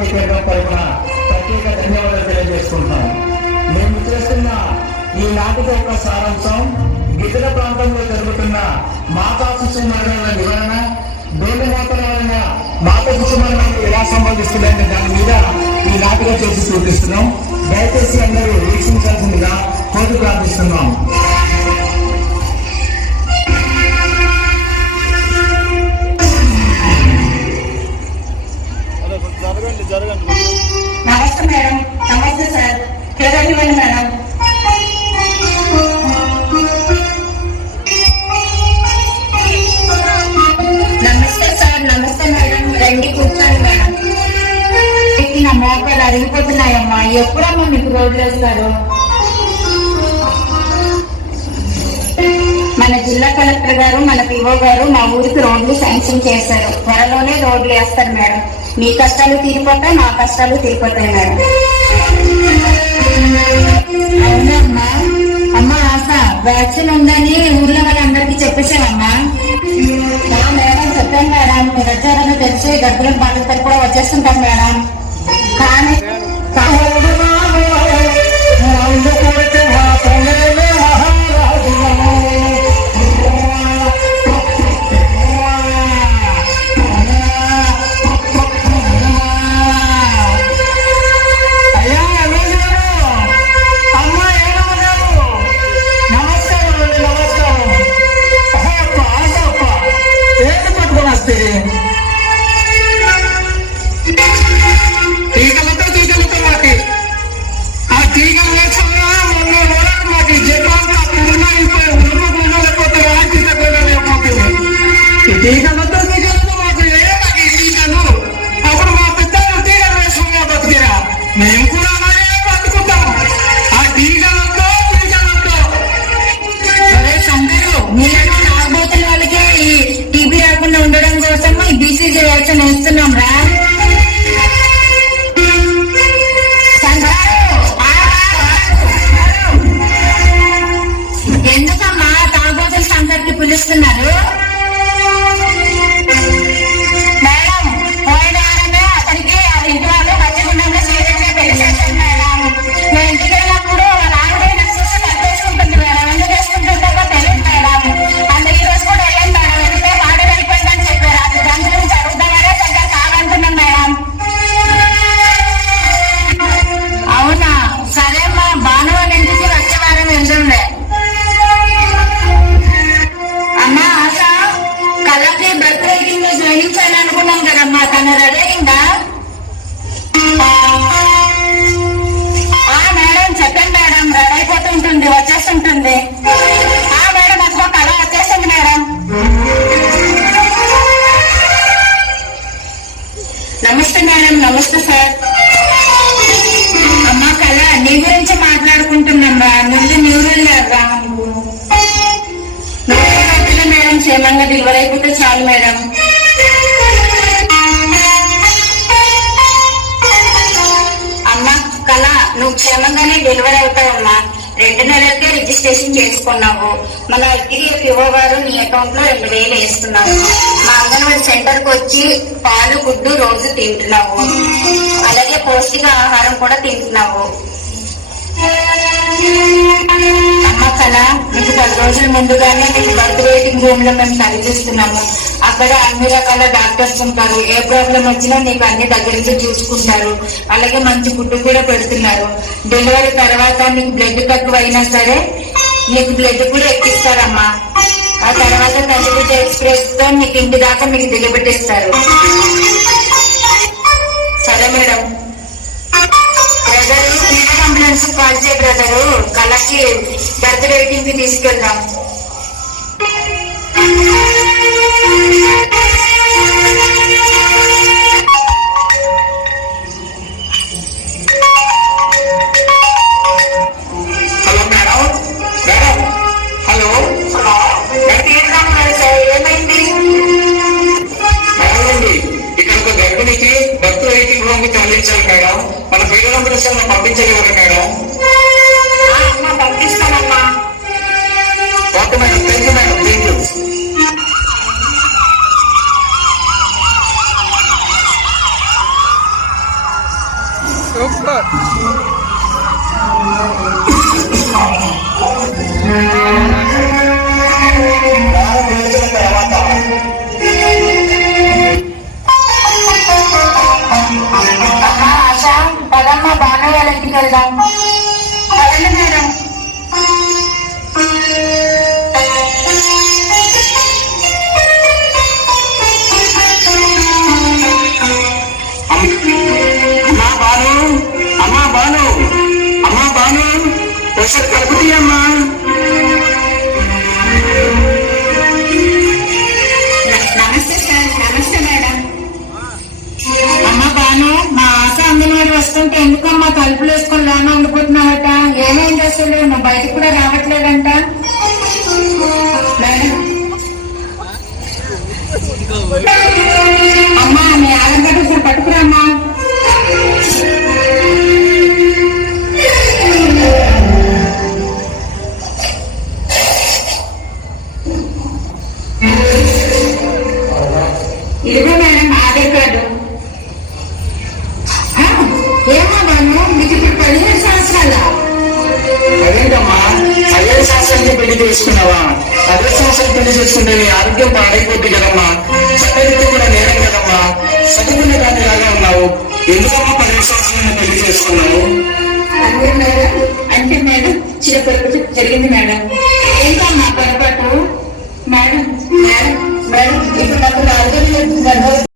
నాట్య కేంద్రం తరఫున ప్రత్యేక ధన్యవాదాలు తెలియజేసుకుంటాం. మేము చేస్తున్న ఈ నాటిక యొక్క సారాంశం గిరిజన ప్రాంతంలో జరుగుతున్న మాతా శిశు మరణాల నివారణ, డోలు మాతల వలన మాతా శిశు మరణాలు ఎలా సంభవిస్తున్నాయనే దాని మీద ఈ నాటిక చేసి చూపిస్తున్నాం. దయచేసి అందరూ వీక్షించాల్సిందిగా కోరి ప్రార్థిస్తున్నాం. నమస్తే మేడం. నమస్తే సార్. చూడండి మేడం. నమస్తే సార్. నమస్తే మేడం. రండి కూర్చోండి మేడం. నా మోకాలు అరిగిపోతున్నాయమ్మా. ఎప్పుడమ్మా మీకు రోడ్లు వేస్తారు? మన జిల్లా కలెక్టర్ గారు, మన పిఓ గారు మా ఊరికి రోడ్లు శాంక్షన్ చేశారు. త్వరలోనే రోడ్లు వేస్తారు మేడం. మీ కష్టాలు తీరిపోతాయి, మా కష్టాలు తీరిపోతాయి మేడం. అవునమ్మా. అమ్మా ఆశ, వ్యాక్సిన్ ఉందని ఊర్లో వాళ్ళందరికీ చెప్పేసామమ్మా. మేడం చెప్పాను మేడం. మీరు వచ్చారని తెలిసి గర్భిణీ బాధితులు కూడా వచ్చేస్తుంటాం మేడం. కానీ మేము కూడా అలాగే బతుకుతాం. ఆ టీకాలతో సరే సందరు మీరు నాగబోతున్న వాళ్ళకి ఈ టీబీ రాకుండా ఉండడం కోసం ఈ బీసీజీ వ్యాక్సిన్ వేస్తున్నాం రా. ఎందుకమ్మా తాగబోతున్న సందరికి పిలుస్తున్నారు? జయించాలనుకున్నాం కదమ్మా, తను రెడీ అయిందా? మేడం చెప్పండి మేడం. రెడీ అయిపోతుంటుంది, వచ్చేస్తుంటుంది. మేడం అసలు కళ వచ్చేస్తుంది మేడం. నమస్తే మేడం. నమస్తే సార్. అమ్మా కళ, నీ గురించి మాట్లాడుకుంటున్నాం. ముందు న్యూరల్లాగా మేడం క్షేమంగా డెలివరీ అయిపోతే చాలు మేడం. అమ్మా కళ, నువ్వు క్షేమంగానే డెలివరీ అవుతావమ్మా. 2 నెలలకే రిజిస్ట్రేషన్ చేసుకున్నావు. మన అగ్గిరి పిఓ గారు నీ అకౌంట్ లో 2000 వేస్తున్నావు. మా అంగన్వాడీ సెంటర్ కు వచ్చి పాలు గుడ్డు రోజు తింటున్నావు. అలాగే పౌష్టిక ఆహారం కూడా తింటున్నావు. అమ్మ కళ, మీకు 10 రోజుల ముందుగానే మీకు బర్త్ వెయిటింగ్ రూమ్ లో మేము సరిచేస్తున్నాము. అక్కడ అన్ని రకాల డాక్టర్స్ ఉంటారు. ఏ ప్రాబ్లం వచ్చినా నీకు అన్ని దగ్గర నుంచి చూసుకుంటారు. అలాగే మంచి ఫుడ్ కూడా పెడుతున్నారు. డెలివరీ తర్వాత నీకు బ్లడ్ తక్కువ అయినా సరే నీకు బ్లడ్ కూడా ఎక్కిస్తారమ్మా. ఆ తర్వాత తల్లి ఎక్స్ప్రెస్ తో నీకు ఇంటి దాకా మీకు దిగబెట్టిస్తారు. సరే మేడం. బ్రదరు అంబులెన్స్ కాల్ చేయ బ్రదరు. కళకి బర్త్ వెయిటింగ్ కి తీసుకెళ్దాం. Hello madam. Madam hello. ఏమైంది మేడం అండి, ఇక్కడ ఒక గర్భిణికి బర్త్ వెయిటింగ్ రూమ్ కి తరలించాలి మేడం. మన ఫీడర్ అంబులెన్స్ పంపించగలరా మేడం? పంపిస్తానమ్మా. Okay madam. Thank you madam. Thank you. వారం రోజుల తర్వాత అమ్మా ఆశ, పదమ్మ బాను వాళ్ళ ఇంటికి వెళ్దాం. పదండి మేడం. అమ్మా బాను, అమ్మా బాను, అమ్మా బాను, ఒకసారి కలుపుతీ అమ్మా. నమస్తే సార్. నమస్తే మేడం. అమ్మ బాను, మా ఆశ అంగన్వాడి వస్తుంటే ఎందుకమ్మా తలుపులు వేసుకొని లోన ఉండిపోతున్నావట? ఏమైంది అసలు? నువ్వు బయటకు కూడా రావట్లేదంట మేడం. అమ్మా, మీ ఆధార్ కార్డు పట్టుకురామ్మా. ఇదిగో మేడం ఆధార్ కార్డు. ఏమా బాను, మీకు ఇప్పుడు 15 సంవత్సరాలా? అదేంటమ్మా 15 సంవత్సరాలకి పెళ్లి చేసుకున్నావా? 15 సంవత్సరాలు పెళ్లి చేసుకుంటే నీ ఆరోగ్యం పాడైపోద్ది కదమ్మా. చట్టరీత్యా కూడా నేరం కదమ్మా. చదువుకునే దాని లాగా ఉన్నావు. ఎందుకమ్మా 15 సంవత్సరాలు పెళ్లి చేసుకున్నావు? అంటే మేడం చిన్న పొరపాటు జరిగింది మేడం.